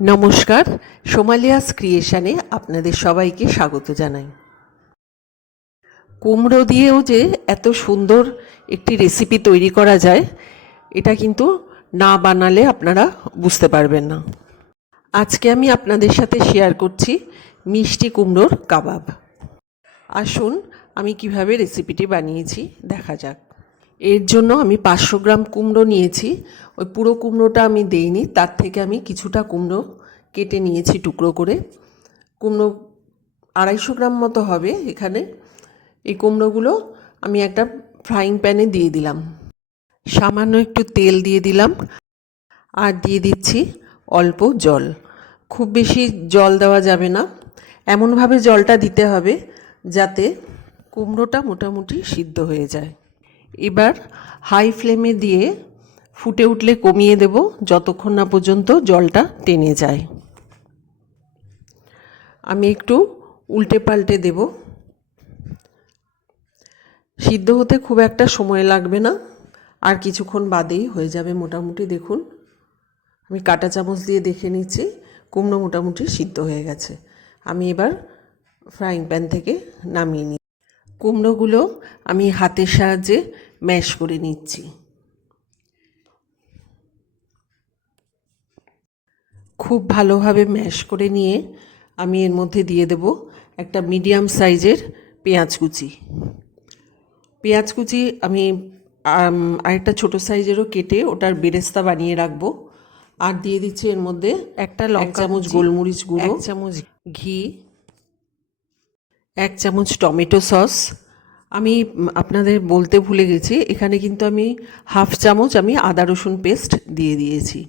নমস্কার, সোমালিয়াস ক্রিয়েশনে আপনাদের সবাইকে স্বাগত জানাই। কুমড়ো দিয়েও যে এত সুন্দর একটি রেসিপি তৈরি করা যায়, এটা কিন্তু না বানালে আপনারা বুঝতে পারবেন না। আজকে আমি আপনাদের সাথে শেয়ার করছি মিষ্টি কুমড়োর কাবাব। আসুন আমি কিভাবে রেসিপিটি বানিয়েছি দেখা যাক। এর জন্য আমি 500 গ্রাম কুমড়ো নিয়েছি। ওই পুরো কুমড়োটা আমি দেইনি, তার থেকে আমি কিছুটা কুমড়ো কেটে নিয়েছি টুকরো করে। কুমড়ো 250 গ্রাম মতো হবে এখানে। এই কুমড়োগুলো আমি একটা ফ্রাইং প্যানে দিয়ে দিলাম, সামান্য একটু তেল দিয়ে দিলাম, আর দিয়ে দিচ্ছি অল্প জল। খুব বেশি জল দেওয়া যাবে না, এমনভাবে জলটা দিতে হবে যাতে কুমড়োটা মোটামুটি সিদ্ধ হয়ে যায়। এবার হাই ফ্লেমে দিয়ে ফুটে উঠলে কমিয়ে দেব যতক্ষণ না পর্যন্ত জলটা টেনে যায়। আমি একটু উল্টে পাল্টে দেব। সিদ্ধ হতে খুব একটা সময় লাগবে না, আর কিছুক্ষণ বাদেই হয়ে যাবে মোটামুটি। দেখুন, আমি কাঁটা চামচ দিয়ে দেখে নিচ্ছি কুমড়ো মোটামুটি সিদ্ধ হয়ে গেছে। আমি এবার ফ্রাইং প্যান থেকে নামিয়ে নিই। কুমড়োগুলো আমি হাতের সাহায্যে ম্যাশ করে নিচ্ছি। খুব ভালোভাবে ম্যাশ করে নিয়ে আমি এর মধ্যে দিয়ে দেব একটা মিডিয়াম সাইজের পেঁয়াজ কুচি। পেঁয়াজ কুচি আমি আরেকটা ছোটো সাইজেরও কেটে ওটার বেরেস্তা বানিয়ে রাখবো। আর দিয়ে দিচ্ছি এর মধ্যে একটা লঙ্কা চামচ গোলমরিচ গুঁড়ো, 1 চামচ ঘি, 1 চামচ টমেটো সস। আমি আপনাদের বলতে ভুলে গেছি, এখানে কিন্তু আমি 1/2 চামচ আমি আদা রসুন পেস্ট দিয়ে দিয়েছি।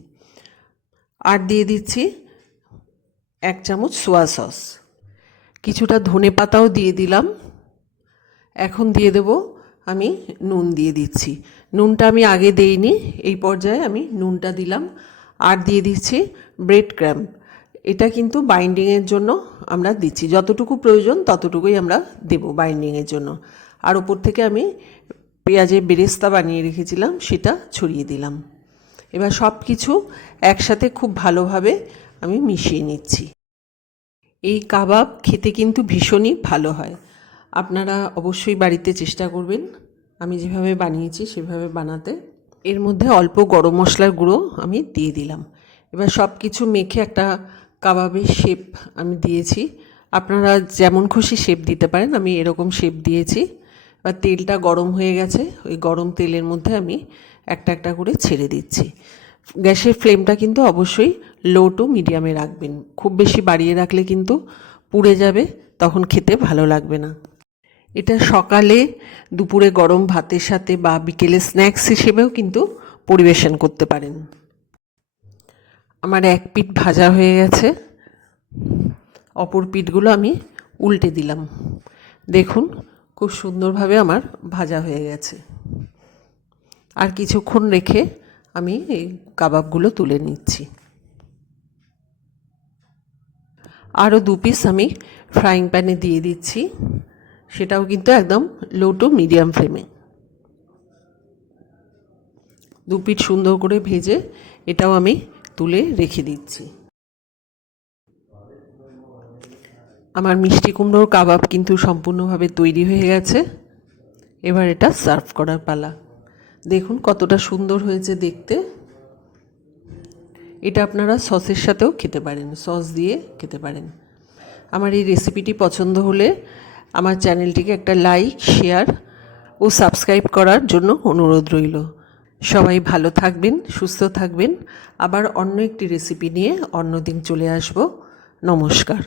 আর দিয়ে দিচ্ছি 1 চামচ সোয়া সস, কিছুটা ধনে পাতাও দিয়ে দিলাম। এখন দিয়ে দেব আমি নুন দিয়ে দিচ্ছি। নুনটা আমি আগে দেইনি, এই পর্যায়ে আমি নুনটা দিলাম। আর দিয়ে দিচ্ছি ব্রেড ক্রাম্ব। এটা কিন্তু বাইন্ডিংয়ের জন্য আমরা দিচ্ছি, যতটুকু প্রয়োজন ততটুকুই আমরা দেব বাইন্ডিংয়ের জন্য। আর ওপর থেকে আমি পেঁয়াজের বেরেস্তা বানিয়ে রেখেছিলাম সেটা ছড়িয়ে দিলাম। এবার সব কিছু একসাথে খুব ভালোভাবে আমি মিশিয়ে নিচ্ছি। এই কাবাব খেতে কিন্তু ভীষণই ভালো হয়, আপনারা অবশ্যই বাড়িতে চেষ্টা করবেন আমি যেভাবে বানিয়েছি সেভাবে বানাতে। এর মধ্যে অল্প গরম মশলার গুঁড়ো আমি দিয়ে দিলাম। এবার সব কিছু মেখে একটা কাবাবের শেপ আমি দিয়েছি। আপনারা যেমন খুশি শেপ দিতে পারেন, আমি এরকম শেপ দিয়েছি। এবার তেলটা গরম হয়ে গেছে, ওই গরম তেলের মধ্যে আমি একটা একটা করে ছেড়ে দিচ্ছি। গ্যাসের ফ্লেমটা কিন্তু অবশ্যই লো টু মিডিয়ামে রাখবেন, খুব বেশি বাড়িয়ে রাখলে কিন্তু পুড়ে যাবে, তখন খেতে ভালো লাগবে না। এটা সকালে দুপুরে গরম ভাতের সাথে বা বিকেলে স্ন্যাক্স হিসেবেও কিন্তু পরিবেশন করতে পারেন। আমার এক পিঠ ভাজা হয়ে গেছে, অপর পিঠগুলো আমি উল্টে দিলাম। দেখুন খুব সুন্দরভাবে আমার ভাজা হয়ে গেছে। আর কিছুক্ষণ রেখে আমি এই কাবাবগুলো তুলে নিচ্ছি। আরও 2 পিস আমি ফ্রাইং প্যানে দিয়ে দিচ্ছি, সেটাও কিন্তু একদম লো টু মিডিয়াম ফ্লেমে। 2 পিঠ সুন্দর করে ভেজে এটাও আমি তুলে রেখে দিচ্ছি। আমার মিষ্টি কুমড়োর কাবাব কিন্তু সম্পূর্ণভাবে তৈরি হয়ে গেছে। এবার এটা সার্ভ করার পালা। দেখুন কতটা সুন্দর হয়েছে দেখতে। এটা আপনারা সসের সাথেও খেতে পারেন, সস দিয়ে খেতে পারেন। আমার এই রেসিপিটি পছন্দ হলে আমার চ্যানেলটিকে একটা লাইক, শেয়ার ও সাবস্ক্রাইব করার জন্য অনুরোধ রইল। সবাই ভালো থাকবেন, সুস্থ থাকবেন। আবার অন্য একটি রেসিপি নিয়ে অন্য দিন চলে আসব। নমস্কার।